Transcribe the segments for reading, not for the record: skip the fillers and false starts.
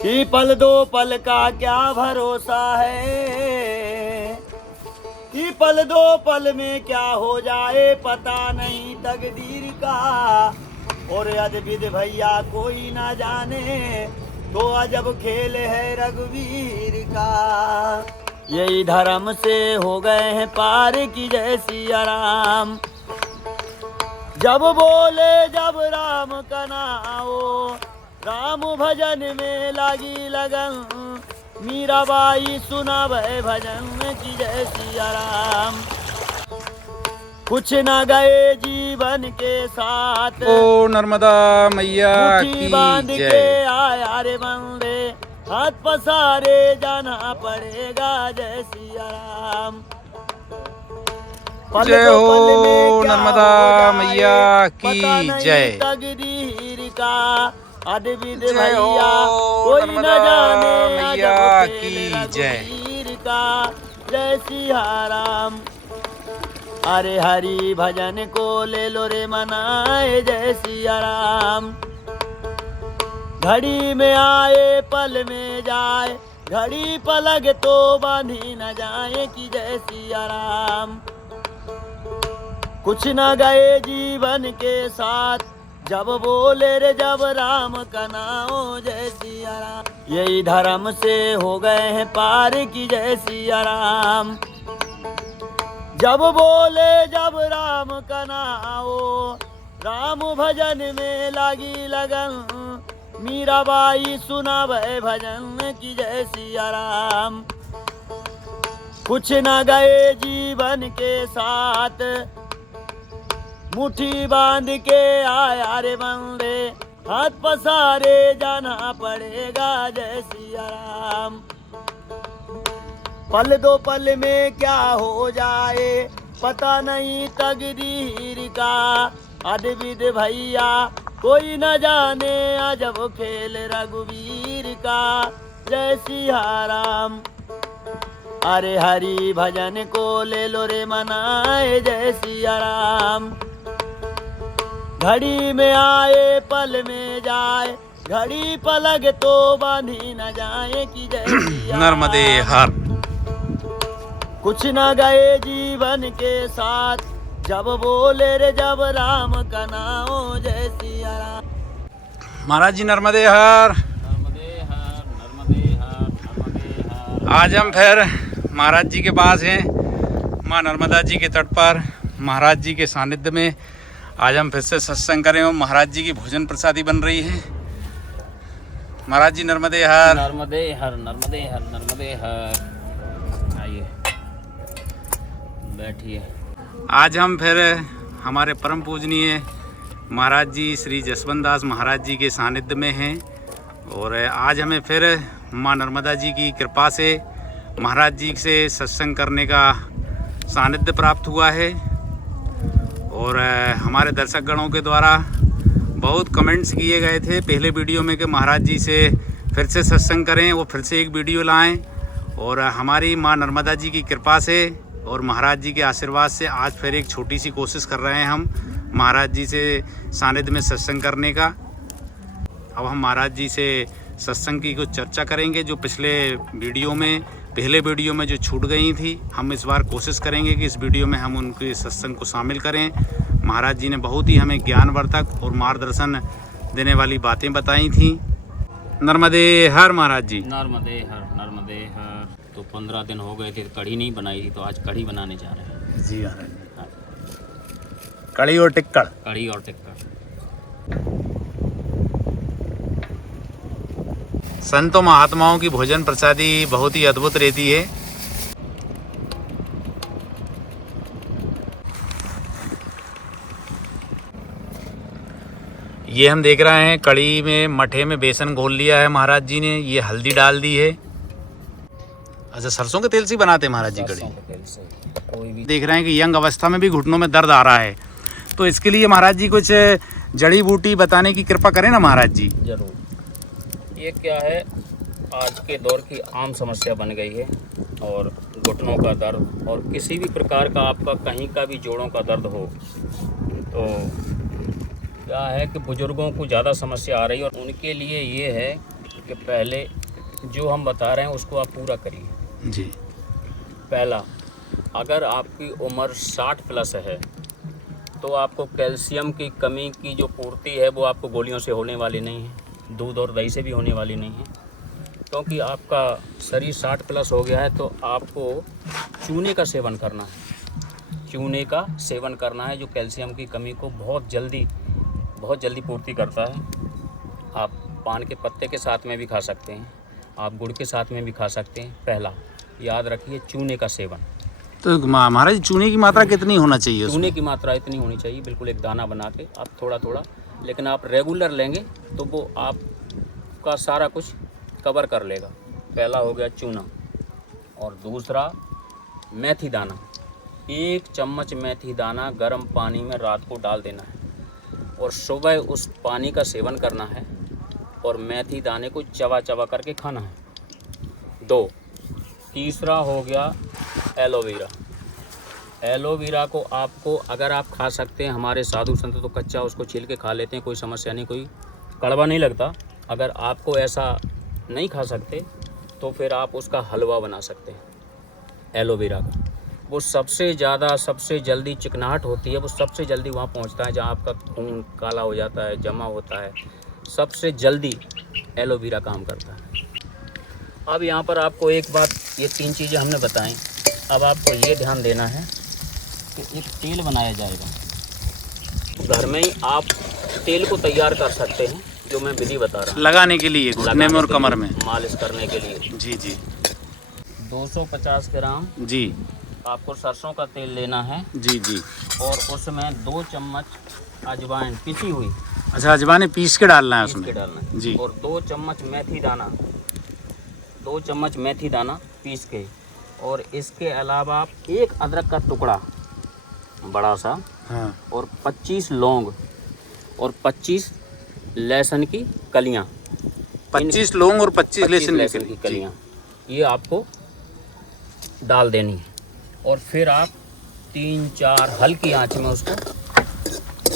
कि पल दो पल का क्या भरोसा है, कि पल दो पल में क्या हो जाए पता नहीं तकदीर का। और अद्भुत भैया कोई ना जाने, तो अजब खेल है रघुवीर का। यही धर्म से हो गए हैं पार की जय सिया राम। जब बोले जब राम का नाओ, राम भजन में लगी लगन। मीराबाई सुना भय भजन की जय सिया राम। कुछ न गए जीवन के साथ, ओ नर्मदा मैया की बांध के जय। आया रे बंदे, हाथ पसारे जाना पड़ेगा जय सिया राम। जय हो नर्मदा मैया की जय। तकदीर का अद्भुत जय भैया हो कोई न नर्मदा जाने मैया अजब की खेल जय। रघुवीर का जय सिया राम। अरे हरि भजन को ले लो रे मनाए जय सिया राम। घड़ी में आए पल में जाए, घड़ी पलक तो बांधी न जाए कि जय सिया राम। कुछ न गए जीवन के साथ, जब बोले रे जब राम का नाम जय सिया राम। यही धर्म से हो गए हैं पार की जय सिया राम। जब बोले जब राम का नाम, राम भजन में लगी लगन। मीराबाई सुना भय भजन की जय सिया राम। कुछ न गए जीवन के साथ, मुट्ठी बांध के आया रे बंदे, हाथ पसारे जाना पड़ेगा जय सिया राम। पल दो पल में क्या हो जाए पता नहीं तकदीर का। अद्भुत भैया कोई न जाने अजब खेल रघुवीर का जय सिया राम। अरे हरि भजन को ले लो रे मनाए जय सिया राम। घड़ी में आए पल में जाए, घड़ी पलक तो बांधी न जाए कि जय सिया नर्मदे हर। कुछ न गए जीवन के साथ, जब बोले रे जब राम का नाम जय सिया राम। महाराज जी नर्मदे हर। नर्मदे हर नर्मदे हर नर्मदे हर। आज हम फिर महाराज जी के पास हैं, माँ नर्मदा जी के तट पर महाराज जी के सानिध्य में। आज हम फिर से सत्संग करें और महाराज जी की भोजन प्रसादी बन रही है। महाराज जी नर्मदे हर। नर्मदे हर नर्मदे हर नर्मदे हर। आइए बैठिए। आज हम फिर हमारे परम पूजनीय महाराज जी श्री जसवंत दास महाराज जी के सानिध्य में हैं। और आज हमें फिर माँ नर्मदा जी की कृपा से महाराज जी से सत्संग करने का सानिध्य प्राप्त हुआ है। और हमारे दर्शक गणों के द्वारा बहुत कमेंट्स किए गए थे पहले वीडियो में कि महाराज जी से फिर से सत्संग करें, वो फिर से एक वीडियो लाएं। और हमारी माँ नर्मदा जी की कृपा से और महाराज जी के आशीर्वाद से आज फिर एक छोटी सी कोशिश कर रहे हैं हम महाराज जी से सानिध्य में सत्संग करने का। अब हम महाराज जी से सत्संग की कुछ चर्चा करेंगे जो पहले वीडियो में जो छूट गई थी। हम इस बार कोशिश करेंगे कि इस वीडियो में हम उनके सत्संग को शामिल करें। महाराज जी ने बहुत ही हमें ज्ञानवर्धक और मार्गदर्शन देने वाली बातें बताई थी। नर्मदे हर महाराज जी। नर्मदे हर नर्मदे हर। तो 15 दिन हो गए थे कढ़ी नहीं बनाई थी, तो आज कढ़ी बनाने जा रहे हैं। जी महाराज। कड़ी और टिक्कड़। कढ़ी और टिक्का। संतों महात्माओं की भोजन प्रसादी बहुत ही अद्भुत रहती है। ये हम देख रहे हैं कड़ी में मठे में बेसन घोल लिया है महाराज जी ने। ये हल्दी डाल दी है। अच्छा, सरसों के तेल से बनाते हैं महाराज जी कड़ी। सरसों के तेल से कोई भी। देख रहे हैं कि यंग अवस्था में भी घुटनों में दर्द आ रहा है, तो इसके लिए महाराज जी कुछ जड़ी बूटी बताने की कृपा करें ना महाराज जी। जरूर। ये क्या है, आज के दौर की आम समस्या बन गई है। और घुटनों का दर्द और किसी भी प्रकार का आपका कहीं का भी जोड़ों का दर्द हो, तो क्या है कि बुज़ुर्गों को ज़्यादा समस्या आ रही है और उनके लिए ये है कि पहले जो हम बता रहे हैं उसको आप पूरा करिए। जी। पहला, अगर आपकी उम्र 60 प्लस है तो आपको कैल्शियम की कमी की जो पूर्ति है वो आपको गोलियों से होने वाली नहीं है, दूध और दही से भी होने वाली नहीं है, क्योंकि आपका शरीर 60 प्लस हो गया है तो आपको चूने का सेवन करना है। चूने का सेवन करना है जो कैल्शियम की कमी को बहुत जल्दी पूर्ति करता है। आप पान के पत्ते के साथ में भी खा सकते हैं, आप गुड़ के साथ में भी खा सकते हैं। पहला याद रखिए चूने का सेवन। तो महाराज चूने की मात्रा कितनी होना चाहिए उसमें? चूने की मात्रा इतनी होनी चाहिए, बिल्कुल एक दाना बना के आप थोड़ा थोड़ा, लेकिन आप रेगुलर लेंगे तो वो आपका सारा कुछ कवर कर लेगा। पहला हो गया चूना। और दूसरा मेथी दाना। 1 चम्मच मेथी दाना गर्म पानी में रात को डाल देना है और सुबह उस पानी का सेवन करना है और मेथी दाने को चबा चबा करके खाना है। 2, तीसरा हो गया एलोवेरा। एलोवेरा को आपको अगर आप खा सकते हैं, हमारे साधु संत तो कच्चा उसको छील के खा लेते हैं, कोई समस्या नहीं, कोई कड़वा नहीं लगता। अगर आपको ऐसा नहीं खा सकते तो फिर आप उसका हलवा बना सकते हैं एलोवेरा का। वो सबसे जल्दी चिकनाहट होती है, वो सबसे जल्दी वहाँ पहुँचता है जहाँ आपका खून काला हो जाता है, जमा होता है, सबसे जल्दी एलोवेरा काम करता है। अब यहाँ पर आपको एक बात, ये 3 चीज़ें हमने बताएं, अब आपको ये ध्यान देना है कि एक तेल बनाया जाएगा। घर में ही आप तेल को तैयार कर सकते हैं, जो मैं विधि बता रहा हूँ, लगाने के लिए घुटने में और कमर में मालिश करने के लिए। जी जी। 250 ग्राम जी आपको सरसों का तेल लेना है जी जी। और उसमें 2 चम्मच अजवाइन पिसी हुई अच्छा, अजवाइन पीस के डालना है पीस के उसमें? डालना है जी। और 2 चम्मच मेथी दाना, 2 चम्मच मेथी दाना पीस के, और इसके अलावा 1 अदरक का टुकड़ा बड़ा सा, हाँ। और 25 लौंग और 25 लहसुन की कलियां। 25 लौंग और 25 लहसुन की कलियां, ये आपको डाल देनी है। और फिर आप 3-4 हल्की आंच में उसको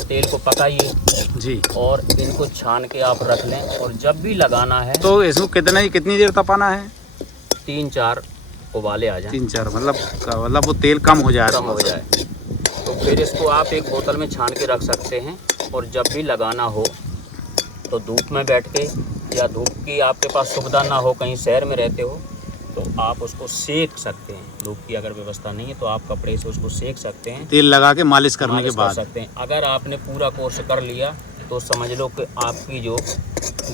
तेल को पकाइए जी। और इनको छान के आप रख लें। और जब भी लगाना है तो इसको कितनी देर तपाना है? 3-4 उबाले आ जाए, 3-4, मतलब वो तेल कम हो जाए। तो फिर इसको आप एक बोतल में छान के रख सकते हैं। और जब भी लगाना हो तो धूप में बैठ के, या धूप की आपके पास सुविधा ना हो, कहीं शहर में रहते हो तो आप उसको सेक सकते हैं। धूप की अगर व्यवस्था नहीं है तो आप कपड़े से उसको सेक सकते हैं, तेल लगा के मालिश करने के बाद सकते हैं। अगर आपने पूरा कोर्स कर लिया तो समझ लो कि आपकी जो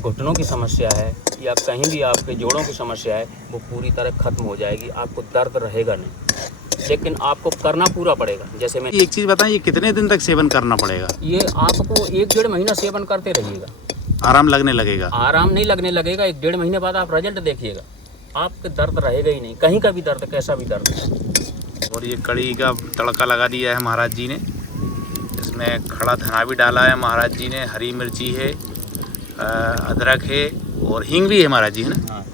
घुटनों की समस्या है या कहीं भी आपके जोड़ों की समस्या है वो पूरी तरह खत्म हो जाएगी। आपको दर्द रहेगा नहीं, लेकिन आपको करना पूरा पड़ेगा। जैसे मैं एक चीज़ बताएं, ये कितने दिन तक सेवन करना पड़ेगा? ये आपको 1-1.5 महीना सेवन करते रहिएगा, आराम लगने लगेगा? आराम नहीं लगने लगेगा, 1-1.5 महीने बाद आप रिजल्ट देखिएगा, आपके दर्द रहेगा ही नहीं, कहीं का भी दर्द, कैसा भी दर्द। और ये कड़ी का तड़का लगा दिया है महाराज जी ने, इसमें खड़ा धना भी डाला है महाराज जी ने, हरी मिर्ची है, अदरक है और हींग भी है महाराज जी, है ना? हाँ।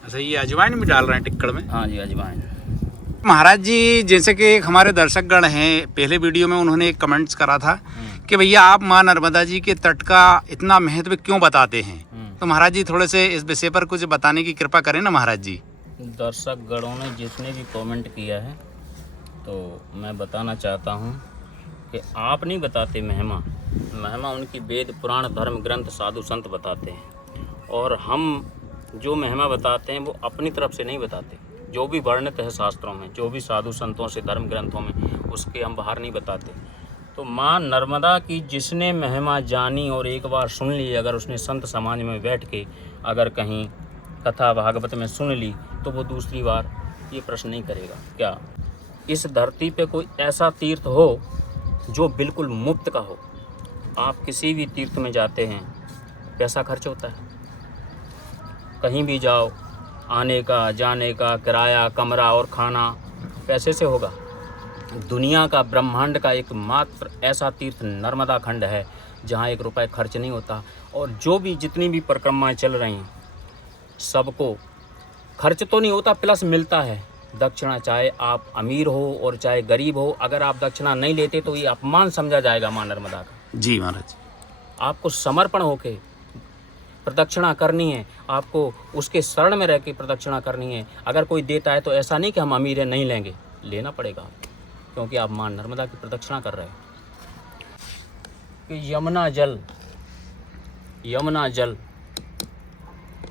अच्छा, ये अजवाइन भी डाल रहे हैं टिक्कड़ में? हाँ जी, अजवाइन। महाराज जी, जैसे कि एक हमारे दर्शकगण हैं, पहले वीडियो में उन्होंने एक कमेंट्स करा था कि भैया आप माँ नर्मदा जी के तट का इतना महत्व क्यों बताते हैं, तो महाराज जी थोड़े से इस विषय पर कुछ बताने की कृपा करें ना महाराज जी। दर्शकगणों ने जिसने भी कमेंट किया है तो मैं बताना चाहता हूँ कि आप नहीं बताते महिमा, महिमा उनकी वेद पुराण धर्म ग्रंथ साधु संत बताते हैं। और हम जो महिमा बताते हैं वो अपनी तरफ से नहीं बताते, जो भी वर्णित है शास्त्रों में, जो भी साधु संतों से धर्म ग्रंथों में, उसके हम बाहर नहीं बताते। तो माँ नर्मदा की जिसने महिमा जानी और एक बार सुन ली, अगर उसने संत समाज में बैठ के अगर कहीं कथा भागवत में सुन ली तो वो दूसरी बार ये प्रश्न नहीं करेगा। क्या इस धरती पे कोई ऐसा तीर्थ हो जो बिल्कुल मुफ्त का हो? आप किसी भी तीर्थ में जाते हैं, पैसा खर्च होता है, कहीं भी जाओ, आने का जाने का किराया, कमरा और खाना पैसे से होगा। दुनिया का ब्रह्मांड का एकमात्र ऐसा तीर्थ नर्मदा खंड है जहाँ 1 रुपये खर्च नहीं होता। और जो भी जितनी भी परिक्रमाएँ चल रही हैं सबको खर्च तो नहीं होता, प्लस मिलता है दक्षिणा। चाहे आप अमीर हो और चाहे गरीब हो, अगर आप दक्षिणा नहीं लेते तो ये अपमान समझा जाएगा माँ नर्मदा का। जी महाराज। आपको समर्पण होके प्रदक्षिणा करनी है, आपको उसके शरण में रह के प्रदक्षिणा करनी है। अगर कोई देता है तो ऐसा नहीं कि हम अमीर हैं नहीं लेंगे, लेना पड़ेगा क्योंकि आप माँ नर्मदा की प्रदक्षिणा कर रहे हैं। कि यमुना जल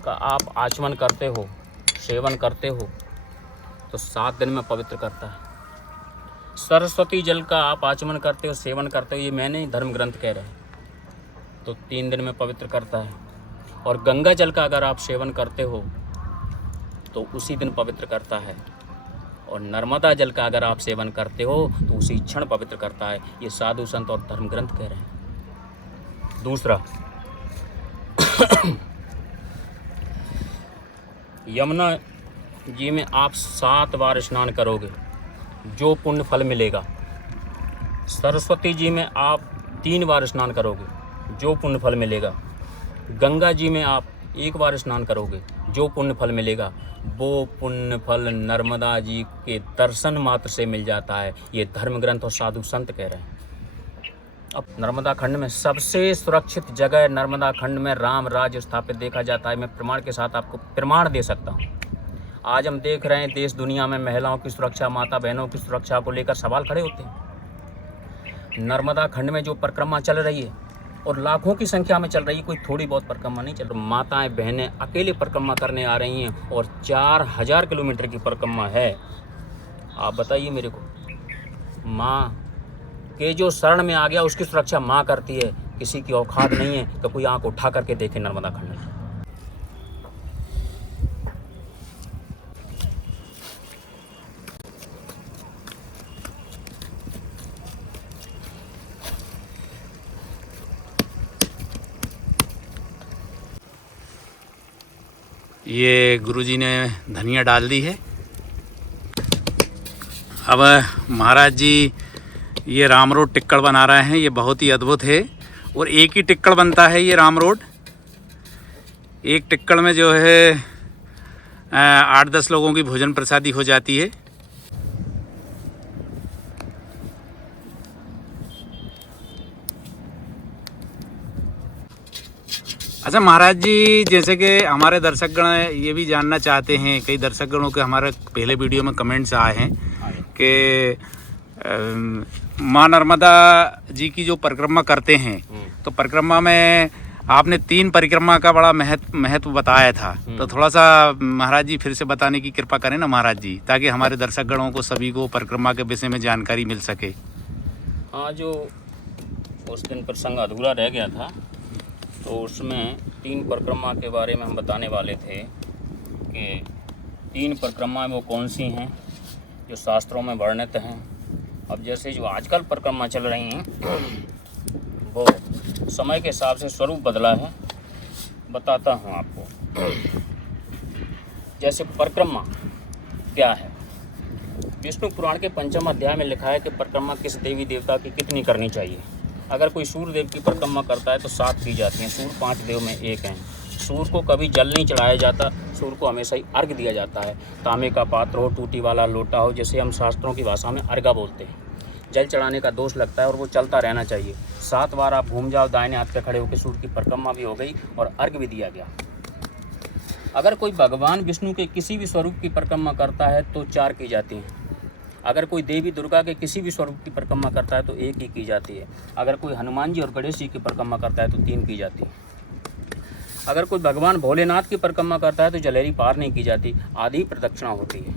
का आप आचमन करते हो, सेवन करते हो तो 7 दिन में पवित्र करता है। सरस्वती जल का आप आचमन करते हो, सेवन करते हो, ये मैंने धर्म ग्रंथ कह रहे हैं, तो 3 दिन में पवित्र करता है। और गंगा जल का अगर आप सेवन करते हो तो उसी दिन पवित्र करता है। और नर्मदा जल का अगर आप सेवन करते हो तो उसी क्षण पवित्र करता है। ये साधु संत और धर्म ग्रंथ कह रहे हैं। दूसरा, यमुना जी में आप 7 बार स्नान करोगे, जो पुण्य फल मिलेगा। सरस्वती जी में आप 3 बार स्नान करोगे, जो पुण्य फल मिलेगा। गंगा जी में आप 1 बार स्नान करोगे, जो पुण्य फल मिलेगा। वो पुण्य फल नर्मदा जी के दर्शन मात्र से मिल जाता है। ये धर्म ग्रंथ और साधु संत कह रहे हैं। अब नर्मदा खंड में सबसे सुरक्षित जगह नर्मदा खंड में राम राज्य स्थापित देखा जाता है। मैं प्रमाण के साथ आपको प्रमाण दे सकता हूँ। आज हम देख रहे हैं देश दुनिया में महिलाओं की सुरक्षा, माता बहनों की सुरक्षा को लेकर सवाल खड़े होते हैं। नर्मदा खंड में जो परिक्रमा चल रही है और लाखों की संख्या में चल रही है, कोई थोड़ी बहुत परिक्रमा नहीं चल रही। माताएं बहनें अकेले परिक्रमा करने आ रही हैं और 4000 किलोमीटर की परिक्रमा है। आप बताइए मेरे को, माँ के जो शरण में आ गया उसकी सुरक्षा माँ करती है। किसी की औकात नहीं है तो कोई आंख उठा करके देखे नर्मदा खंड में। ये गुरुजी ने धनिया डाल दी है। अब महाराज जी ये राम रोड टिक्कड़ बना रहे हैं। ये बहुत ही अद्भुत है और एक ही टिक्कड़ बनता है ये राम रोड। एक टिक्कड़ में जो है 8-10 लोगों की भोजन प्रसादी हो जाती है। अच्छा महाराज जी, जैसे कि हमारे दर्शकगण ये भी जानना चाहते हैं, कई दर्शकगणों के हमारे पहले वीडियो में कमेंट्स आए हैं कि माँ नर्मदा जी की जो परिक्रमा करते हैं तो परिक्रमा में आपने 3 परिक्रमा का बड़ा महत्व बताया था। तो थोड़ा सा महाराज जी फिर से बताने की कृपा करें ना महाराज जी, ताकि हमारे दर्शकगणों को सभी को परिक्रमा के विषय में जानकारी मिल सके। हाँ, जो उस दिन प्रसंग अधूरा रह गया था तो उसमें 3 परिक्रमा के बारे में हम बताने वाले थे कि 3 परिक्रमाएं वो कौन सी हैं जो शास्त्रों में वर्णित हैं। अब जैसे जो आजकल परिक्रमा चल रही हैं वो समय के हिसाब से स्वरूप बदला है, बताता हूँ आपको। जैसे परिक्रमा क्या है, विष्णु पुराण के 5वें अध्याय में लिखा है कि परिक्रमा किस देवी देवता की कितनी करनी चाहिए। अगर कोई सूर्य देव की परिक्रमा करता है तो 7 की जाती हैं। सूर्य 5 देव में एक हैं। सूर्य को कभी जल नहीं चढ़ाया जाता, सूर्य को हमेशा ही अर्घ दिया जाता है। तांबे का पात्र हो, टूटी वाला लोटा हो, जैसे हम शास्त्रों की भाषा में अर्घा बोलते हैं। जल चढ़ाने का दोष लगता है और वो चलता रहना चाहिए। 7 बार आप घूम जाओ, दाहिने हाथ पे खड़े होकर सूर्य की परिक्रमा भी हो गई और अर्घ भी दिया गया। अगर कोई भगवान विष्णु के किसी भी स्वरूप की परिक्रमा करता है तो 4 की जाती हैं। अगर कोई देवी दुर्गा के किसी भी स्वरूप की परिक्रमा करता है तो 1 ही की जाती है। अगर कोई हनुमान जी और गणेश जी की परिक्रमा करता है तो 3 की जाती है। अगर कोई भगवान भोलेनाथ की परिक्रमा करता है तो जलेरी पार नहीं की जाती, आधी प्रदक्षिणा होती है।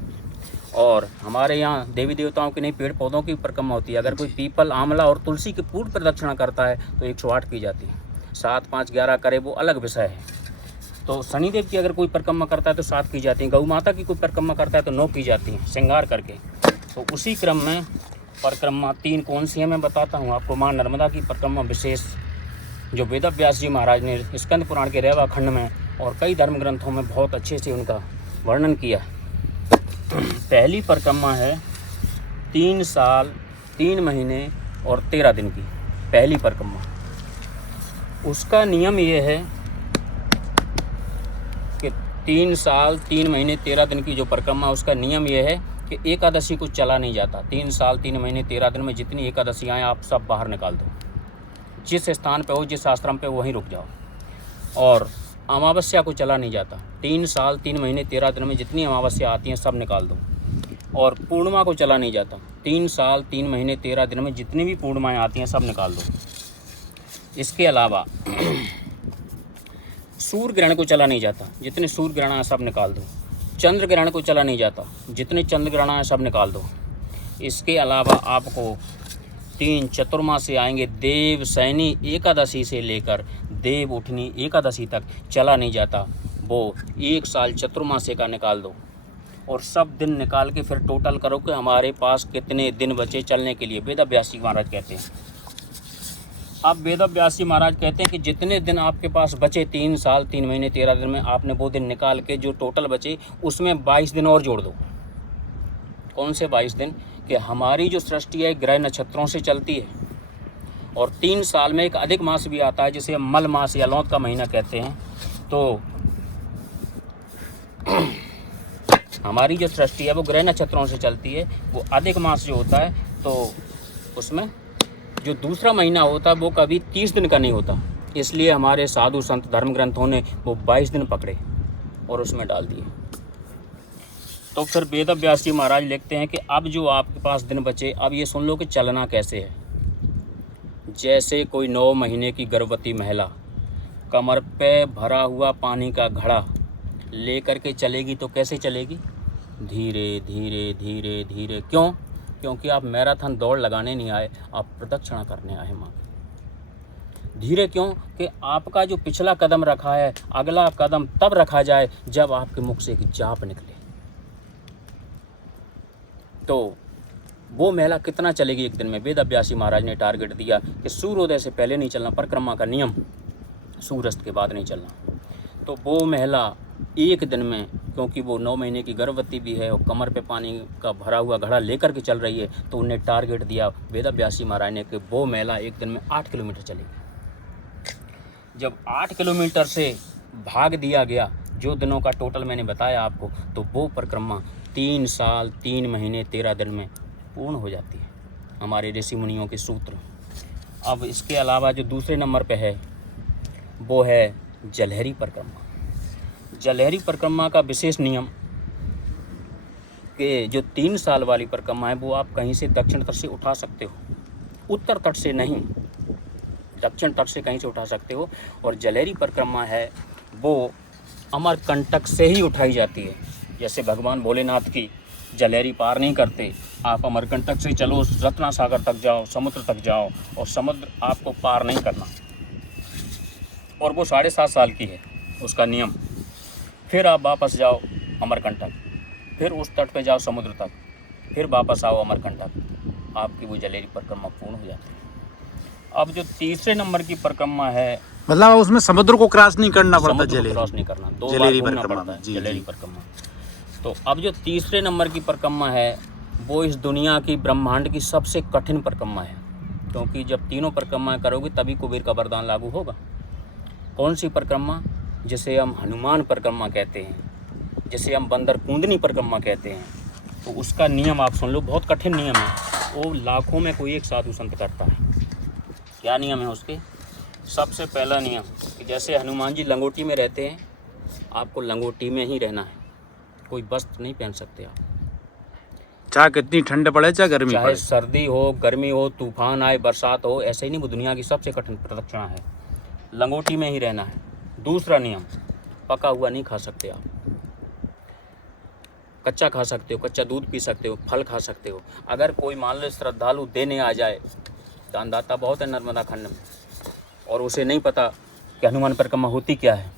और हमारे यहाँ देवी देवताओं की नहीं, पेड़ पौधों की परिक्रमा होती है। अगर कोई पीपल, आंवला और तुलसी की पूर्ण प्रदक्षिणा करता है तो 108 की जाती है। 7, 5, 11 करे वो अलग विषय है। तो शनिदेव की अगर कोई परिक्रमा करता है तो 7 की जाती है। गौ माता की कोई परिक्रमा करता है तो 9 की जाती हैं, श्रृंगार करके। तो उसी क्रम में परिक्रमा 3 कौन सी है मैं बताता हूँ आपको। माँ नर्मदा की परिक्रमा विशेष जो वेद व्यास जी महाराज ने स्कंद पुराण के रेवा खंड में और कई धर्म ग्रंथों में बहुत अच्छे से उनका वर्णन किया। पहली परिक्रमा है 3 साल 3 महीने और 13 दिन की पहली परिक्रमा। उसका नियम ये है कि 3 साल 3 महीने 13 दिन की जो परिक्रमा, उसका नियम ये है कि एकादशी को चला नहीं जाता। 3 साल 3 महीने 13 दिन में जितनी एकादशियाँ हैं आप सब बाहर निकाल दो। जिस स्थान पे हो, जिस आश्रम पे, वहीं रुक जाओ। और अमावस्या को चला नहीं जाता। 3 साल 3 महीने 13 दिन में जितनी अमावस्या आती हैं सब निकाल दो। और पूर्णिमा को चला नहीं जाता। 3 साल 3 महीने 13 दिन में जितनी भी पूर्णिमाएँ आती हैं सब निकाल दो। इसके अलावा सूर्य ग्रहण को चला नहीं जाता। जितने सूर्य ग्रहण हैं सब निकाल दो। चंद्र ग्रहण को चला नहीं जाता। जितने चंद्र ग्रहण हैं सब निकाल दो। इसके अलावा आपको 3 चतुर्मासी आएंगे। देव सैनी एकादशी से लेकर देव उठनी एकादशी तक चला नहीं जाता। वो 1 साल चतुर्मासी का निकाल दो और सब दिन निकाल के फिर टोटल करो कि हमारे पास कितने दिन बचे चलने के लिए। वेदव्यासी महाराज कहते हैं। अब वेदव्यासी महाराज कहते हैं कि जितने दिन आपके पास बचे 3 साल 3 महीने 13 दिन में, आपने वो दिन निकाल के जो टोटल बचे उसमें 22 दिन और जोड़ दो। कौन से 22 दिन? कि हमारी जो सृष्टि है ग्रह नक्षत्रों से चलती है और 3 साल में एक अधिक मास भी आता है जिसे मल मास या लौत का महीना कहते हैं। तो हमारी जो सृष्टि है वो ग्रह नक्षत्रों से चलती है। वो अधिक मास जो होता है तो उसमें जो दूसरा महीना होता है वो कभी 30 दिन का नहीं होता। इसलिए हमारे साधु संत धर्म ग्रंथों ने वो 22 दिन पकड़े और उसमें डाल दिए। तो फिर वेदव्यास जी महाराज लिखते हैं कि अब जो आपके पास दिन बचे, अब ये सुन लो कि चलना कैसे है। जैसे कोई 9 महीने की गर्भवती महिला कमर पे भरा हुआ पानी का घड़ा लेकर के चलेगी तो कैसे चलेगी? धीरे धीरे धीरे धीरे। क्यों? क्योंकि आप मैराथन दौड़ लगाने नहीं आए, आप प्रदक्षिणा करने आए माँ। धीरे क्यों? कि आपका जो पिछला कदम रखा है, अगला कदम तब रखा जाए जब आपके मुख से एक जाप निकले। तो वो महिला कितना चलेगी एक दिन में? वेदव्यासी महाराज ने टारगेट दिया कि सूर्योदय से पहले नहीं चलना, परिक्रमा का नियम, सूर्यास्त के बाद नहीं चलना। तो वो महिला एक दिन में, क्योंकि वो 9 महीने की गर्भवती भी है और कमर पे पानी का भरा हुआ घड़ा लेकर के चल रही है, तो उन्हें टारगेट दिया वेदव्यासी महाराज ने कि वो महिला एक दिन में 8 किलोमीटर चलेगी। जब 8 किलोमीटर से भाग दिया गया, जो दिनों का टोटल मैंने बताया आपको, तो वो परिक्रमा 3 साल 3 महीने 13 दिन में पूर्ण हो जाती है, हमारे ऋषि मुनियों के सूत्र। अब इसके अलावा जो दूसरे नंबर पे है वो है जलहरी परिक्रमा। जलहरी परिक्रमा का विशेष नियम कि जो 3 साल वाली परिक्रमा है वो आप कहीं से दक्षिण तट से उठा सकते हो, उत्तर तट से नहीं, दक्षिण तट से कहीं से उठा सकते हो। और जलहरी परिक्रमा है वो अमरकंटक से ही उठाई जाती है। जैसे भगवान भोलेनाथ की जलहरी पार नहीं करते, आप अमरकंटक से चलो, रत्ना सागर तक जाओ, समुद्र तक जाओ, और समुद्र आपको पार नहीं करना। और वो 7.5 साल की है उसका नियम। फिर आप वापस जाओ अमरकंटक, फिर उस तट पे जाओ समुद्र तक, फिर वापस आओ अमरकंटक, आपकी वो जलहरी परिक्रमा पूर्ण हो जाती है। अब जो तीसरे नंबर की परिक्रमा है, मतलब उसमें समुद्र को क्रॉस नहीं करना पड़ता, समुद्र क्रॉस नहीं करना, 2 बार घूमना पड़ता है जलहरी परिक्रमा। तो अब जो तीसरे नंबर की परिक्रमा है वो इस दुनिया की ब्रह्मांड की सबसे कठिन परिक्रमा है, क्योंकि जब तीनों परिक्रमाएं करोगे तभी कुबेर का वरदान लागू होगा। कौन सी परिक्रमा? जिसे हम हनुमान परिक्रमा कहते हैं, जिसे हम बंदर कुंडनी परिक्रमा कहते हैं। तो उसका नियम आप सुन लो, बहुत कठिन नियम है। वो लाखों में कोई एक साधु संत करता है। क्या नियम है उसके? सबसे पहला नियम कि जैसे हनुमान जी लंगोटी में रहते हैं, आपको लंगोटी में ही रहना है, कोई वस्त्र नहीं पहन सकते आप, चाहे कितनी ठंड पड़े चाहे गर्मी चाहे पड़े, सर्दी हो, गर्मी हो, तूफान आए, बरसात हो। ऐसे ही नहीं, वो दुनिया की सबसे कठिन प्रदक्षिणा है, लंगोटी में ही रहना है। दूसरा नियम, पका हुआ नहीं खा सकते आप, कच्चा खा सकते हो, कच्चा दूध पी सकते हो, फल खा सकते हो। अगर कोई मान लो श्रद्धालु देने आ जाए, दानदाता बहुत है नर्मदा खंड में, और उसे नहीं पता कि हनुमान परिक्रमा होती क्या है,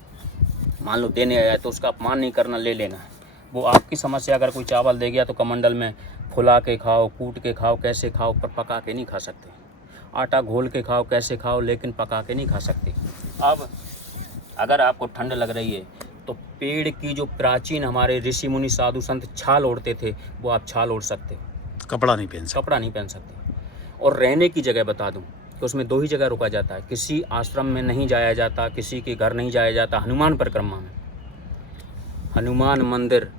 मान लो देने आ जाए, तो उसका अपमान नहीं करना, ले लेना है। वो आपकी समस्या, अगर कोई चावल दे गया तो कमंडल में फुला के खाओ, कूट के खाओ, कैसे खाओ, पर पका के नहीं खा सकते। आटा घोल के खाओ, कैसे खाओ, लेकिन पका के नहीं खा सकते। अब अगर आपको ठंड लग रही है तो पेड़ की जो प्राचीन हमारे ऋषि मुनि साधु संत छाल ओढ़ते थे, वो आप छाल ओढ़ सकते हो। कपड़ा नहीं पहन सकते। कपड़ा नहीं पहन सकते। और रहने की जगह बता दूं कि उसमें 2 ही जगह रुका जाता है, किसी आश्रम में नहीं जाया जाता, किसी के घर नहीं जाया जाता, हनुमान परिक्रमा में, हनुमान मंदिर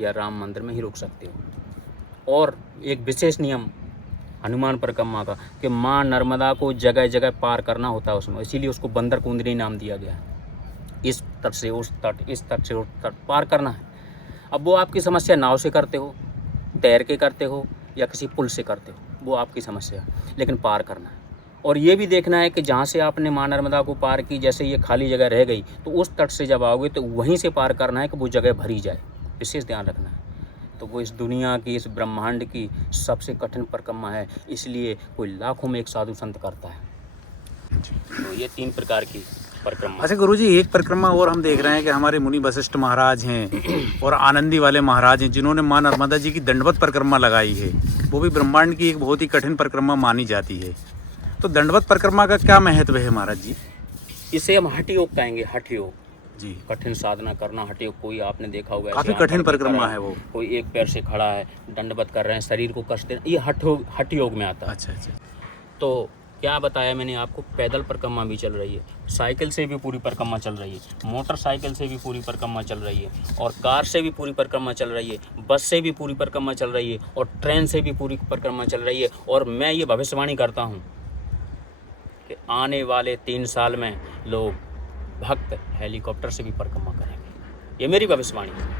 या राम मंदिर में ही रुक सकते हो। और एक विशेष नियम हनुमान परिक्रमा का कि माँ नर्मदा को जगह जगह पार करना होता है उसमें, इसीलिए उसको बंदर कुंदरी नाम दिया गया है। इस तट से उस तट, इस तट से उस तट पार करना है। अब वो आपकी समस्या नाव से करते हो, तैर के करते हो या किसी पुल से करते हो, वो आपकी समस्या है, लेकिन पार करना है। और ये भी देखना है कि जहाँ से आपने माँ नर्मदा को पार की, जैसे ये खाली जगह रह गई, तो उस तट से जब आओगे तो वहीं से पार करना है कि वो जगह भरी जाए, विशेष ध्यान रखना है। तो वो इस दुनिया की, इस ब्रह्मांड की सबसे कठिन परिक्रमा है, इसलिए कोई लाखों में एक साधु संत करता है। तो ये 3 प्रकार की परिक्रमा। अच्छा गुरुजी, एक परिक्रमा और हम देख रहे हैं कि हमारे मुनि वशिष्ठ महाराज हैं और आनंदी वाले महाराज हैं, जिन्होंने माँ नर्मदा जी की दंडवत परिक्रमा लगाई है। वो भी ब्रह्मांड की एक बहुत ही कठिन परिक्रमा मानी जाती है। तो दंडवत परिक्रमा का क्या महत्व है महाराज जी? इसे हम हठ योग कहेंगे, हठ योग जी। कठिन साधना करना, हठ योग। कोई आपने देखा होगा काफी कठिन परिक्रमा है वो। कोई एक पैर से खड़ा है, दंडवत कर रहे हैं, शरीर को कष्ट देना, ये हठ योग में आता है। अच्छा अच्छा। तो क्या बताया मैंने आपको, पैदल परिक्रमा भी चल रही है, साइकिल से भी पूरी परिक्रमा चल रही है, मोटरसाइकिल से भी पूरी परिक्रमा चल रही है, और कार से भी पूरी परिक्रमा चल रही है, बस से भी पूरी परिक्रमा चल रही है, और ट्रेन से भी पूरी परिक्रमा चल रही है। और मैं ये भविष्यवाणी करता हूँ कि आने वाले 3 साल में लोग भक्त हेलीकॉप्टर से भी परिक्रमा करेंगे। ये मेरी भविष्यवाणी है।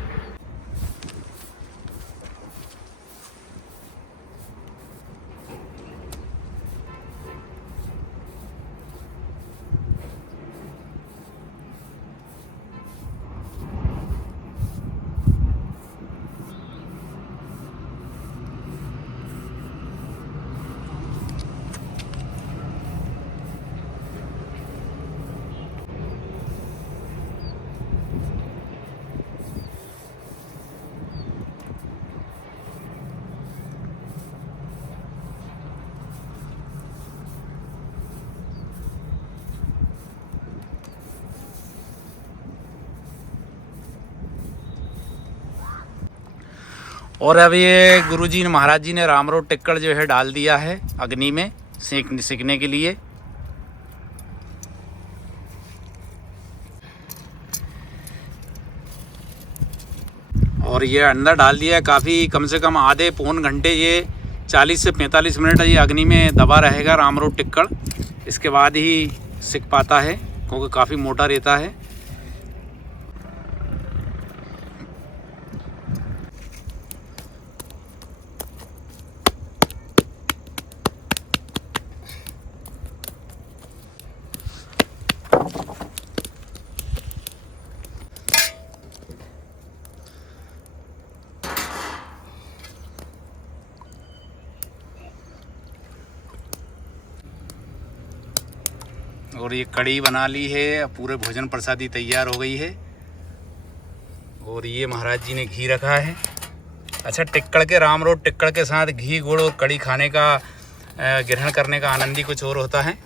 और अब ये गुरुजी ने, महाराज जी ने रामरोड टिक्कड़ जो है डाल दिया है अग्नि में सेकने के लिए। और ये अंदर डाल दिया है, काफ़ी कम से कम आधे पौन घंटे, ये 40 से 45 मिनट ये अग्नि में दबा रहेगा रामरोड टिक्कड़। इसके बाद ही सिक पाता है, क्योंकि काफ़ी मोटा रहता है। और ये कड़ी बना ली है, पूरे भोजन प्रसादी तैयार हो गई है। और ये महाराज जी ने घी रखा है। अच्छा, टिक्कड़ के रामरोड टिक्कड़ के साथ घी, गुड़ और कड़ी खाने का, ग्रहण करने का आनंद ही कुछ और होता है।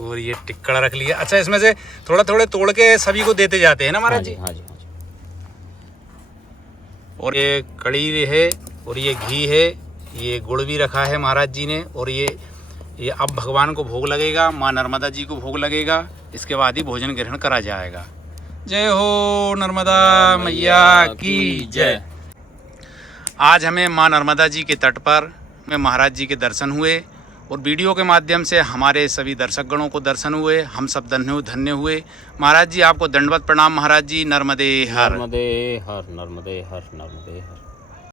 और ये टिक्कड़ रख लिया। अच्छा, इसमें से थोड़ा थोड़े तोड़ के सभी को देते जाते हैं ना महाराज जी? हाँ जी, हाँ जी। और ये कड़ी है, और ये घी है, ये गुड़ भी रखा है महाराज जी ने। और ये अब भगवान को भोग लगेगा, माँ नर्मदा जी को भोग लगेगा। इसके बाद ही भोजन ग्रहण करा जाएगा। जय हो नर्मदा मैया की जय। आज हमें माँ नर्मदा जी के तट पर में महाराज जी के दर्शन हुए, और वीडियो के माध्यम से हमारे सभी दर्शकगणों को दर्शन हुए। हम सब धन्य हुए। महाराज जी आपको दंडवत प्रणाम। महाराज जी नर्मदे हर। नर्मदे हर, नर्मदे हर, नर्मदे हर।